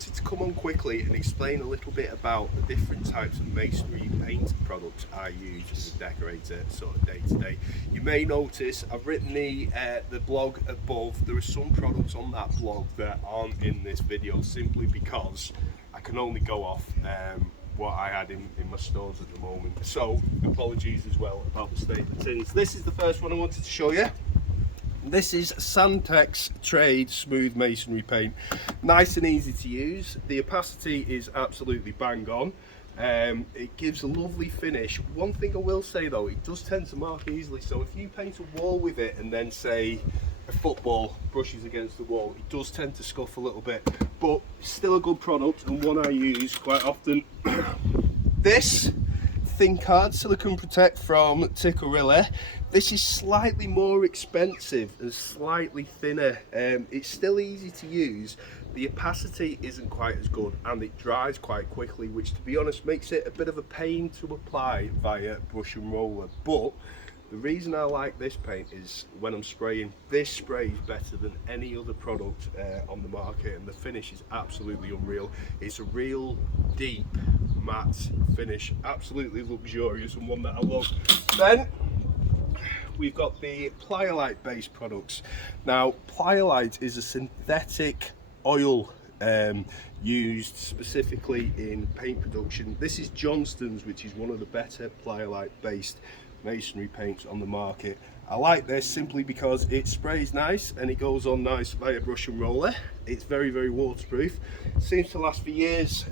wanted to come on quickly and explain a little bit about the different types of masonry paint products I use as a decorator sort of day to day. You may notice I've written the blog above. There are some products on that blog that aren't in this video simply because I can only go off what I had in my stores at the moment. So apologies as well about the state of the tins. This is the first one I wanted to show you. This is Santex Trade Smooth Masonry Paint. Nice and easy to use. The opacity is absolutely bang on. It gives a lovely finish. One thing I will say though, it does tend to mark easily. So if you paint a wall with it and then say a football brushes against the wall, it does tend to scuff a little bit, but still a good product and one I use quite often. This Thin Card Silicone Protect from Ticorilla. This is slightly more expensive and slightly thinner. It's still easy to use. The opacity isn't quite as good and it dries quite quickly, which to be honest makes it a bit of a pain to apply via brush and roller. But the reason I like this paint is when I'm spraying, this sprays better than any other product on the market, and the finish is absolutely unreal. It's a real deep matte finish, absolutely luxurious and one that I love. Then we've got the Pliolite based products. Now Pliolite is a synthetic oil used specifically in paint production. This is Johnstons, which is one of the better Pliolite based masonry paints on the market. I like this simply because it sprays nice and it goes on nice via brush and roller. It's very, very waterproof, seems to last for years.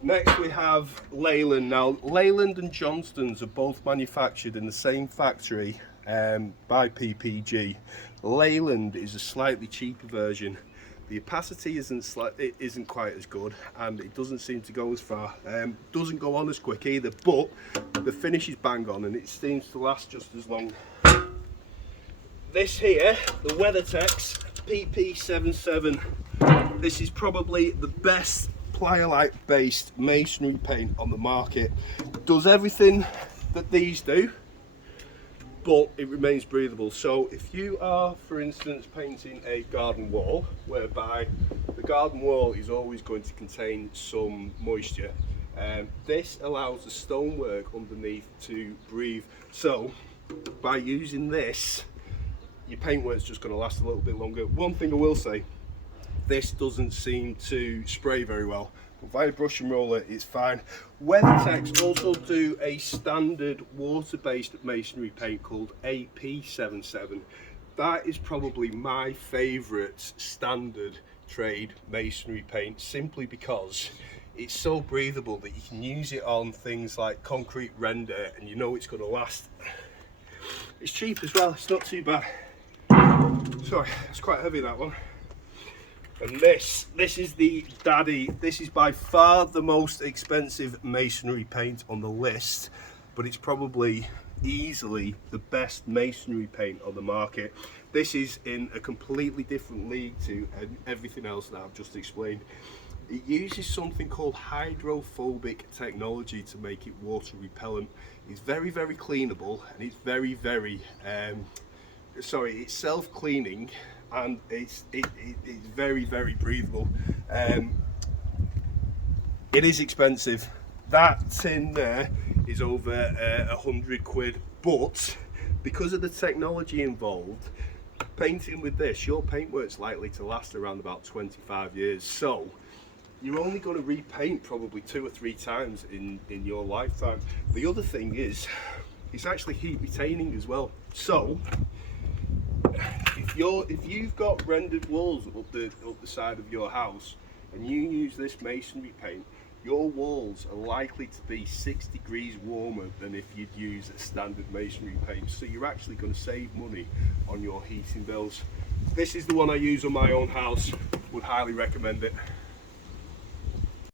Next we have Leyland. Now Leyland and Johnstons are both manufactured in the same factory by PPG. Leyland is a slightly cheaper version. The opacity isn't quite as good and it doesn't seem to go as far. Doesn't go on as quick either, but the finish is bang on and it seems to last just as long. This here, the Weathertech PP77. This is probably the best Pliolite based masonry paint on the market. Does everything that these do, but it remains breathable. So if you are, for instance, painting a garden wall, whereby the garden wall is always going to contain some moisture, this allows the stonework underneath to breathe. So by using this, your paintwork's just going to last a little bit longer. One thing I will say, this doesn't seem to spray very well. Via brush and roller it's fine. Weathertech also do a standard water-based masonry paint called AP77. That is probably my favourite standard trade masonry paint, simply because it's so breathable that you can use it on things like concrete render and you know it's going to last. It's cheap as well, it's not too bad. Sorry, it's quite heavy, that one. And this is the Daddy. This is by far the most expensive masonry paint on the list, but it's probably easily the best masonry paint on the market. This is in a completely different league to everything else that I've just explained. It uses something called hydrophobic technology to make it water repellent. It's very, very cleanable and it's very, very it's self-cleaning and it's very, very breathable. It is expensive. That tin there is over 100 quid, but because of the technology involved, painting with this, your paintwork's likely to last around about 25 years. So you're only going to repaint probably 2 or 3 times in your lifetime. The other thing is, it's actually heat retaining as well. So if you've got rendered walls up the side of your house and you use this masonry paint, your walls are likely to be 6 degrees warmer than if you'd use a standard masonry paint. So you're actually going to save money on your heating bills. This is the one I use on my own house. Would highly recommend it.